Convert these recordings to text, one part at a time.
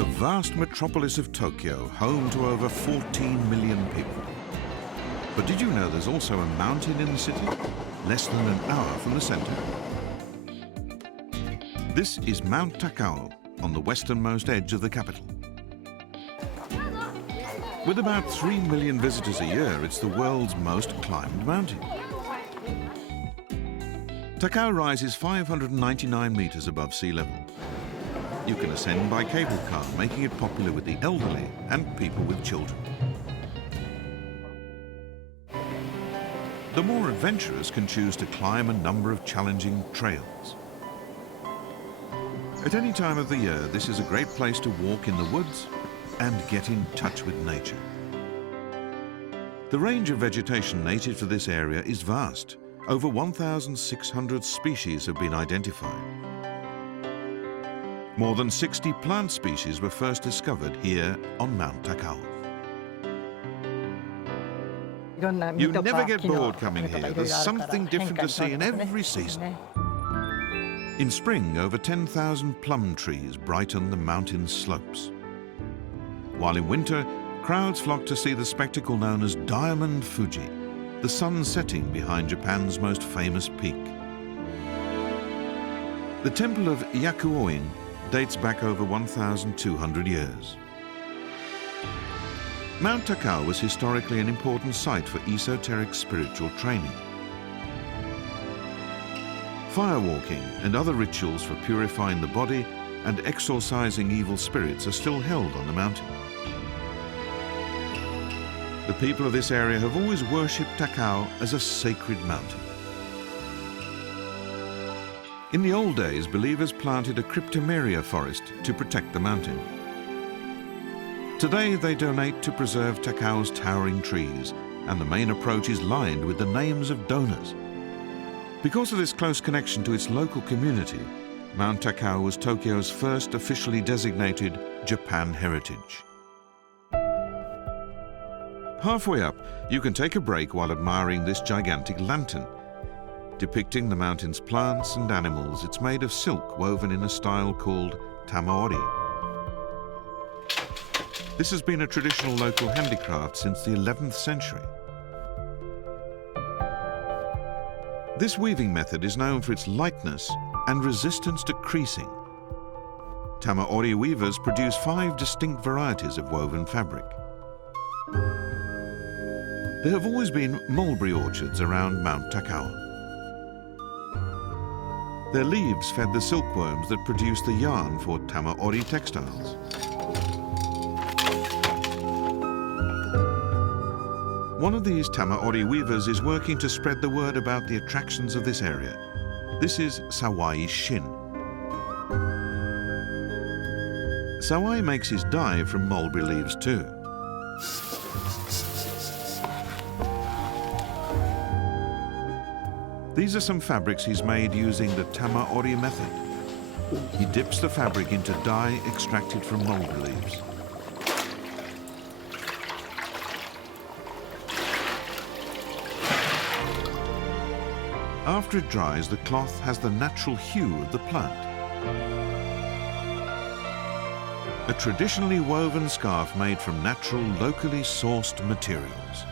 The vast metropolis of Tokyo, home to over 14 million people. But did you know there's also a mountain in the city, less than an hour from the center? This is Mount Takao, on the westernmost edge of the capital. With about 3 million visitors a year, it's the world's most climbed mountain. Takao rises 599 meters above sea level. You can ascend by cable car, making it popular with the elderly and people with children. The more adventurous can choose to climb a number of challenging trails. At any time of the year, this is a great place to walk in the woods and get in touch with nature. The range of vegetation native to this area is vast. Over 1,600 species have been identified. More than 60 plant species were first discovered here on Mount Takao. You never get bored coming here. There's something different to see in every season. In spring, over 10,000 plum trees brighten the mountain slopes. While in winter, crowds flock to see the spectacle known as Diamond Fuji, the sun setting behind Japan's most famous peak. The temple of Yakuō-in dates back over 1,200 years. Mount Takao was historically an important site for esoteric spiritual training. Firewalking and other rituals for purifying the body and exorcising evil spirits are still held on the mountain. The people of this area have always worshipped Takao as a sacred mountain. In the old days, believers planted a cryptomeria forest to protect the mountain. Today, they donate to preserve Takao's towering trees, and the main approach is lined with the names of donors. Because of this close connection to its local community, Mount Takao was Tokyo's first officially designated Japan Heritage. Halfway up, you can take a break while admiring this gigantic lantern. Depicting the mountain's plants and animals, it's made of silk woven in a style called Tama-ori. This has been a traditional local handicraft since the 11th century. This weaving method is known for its lightness and resistance to creasing. Tama-ori weavers produce 5 distinct varieties of woven fabric. There have always been mulberry orchards around Mount Takao. Their leaves fed the silkworms that produced the yarn for Tama-ori textiles. One of these Tama-ori weavers is working to spread the word about the attractions of this area. This is Sawai Shin. Sawai makes his dye from mulberry leaves too. These are some fabrics he's made using the Tama-ori method. He dips the fabric into dye extracted from mulberry leaves. After it dries, the cloth has the natural hue of the plant. A traditionally woven scarf made from natural, locally sourced materials.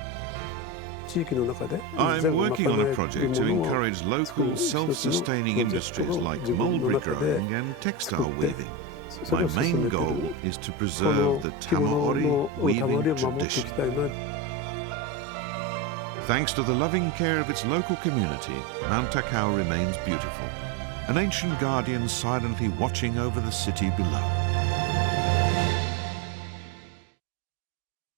I'm working on a project to encourage local, self-sustaining industries like mulberry growing and textile weaving. My main goal is to preserve the Tama-ori weaving tradition. Thanks to the loving care of its local community, Mount Takao remains beautiful, an ancient guardian silently watching over the city below.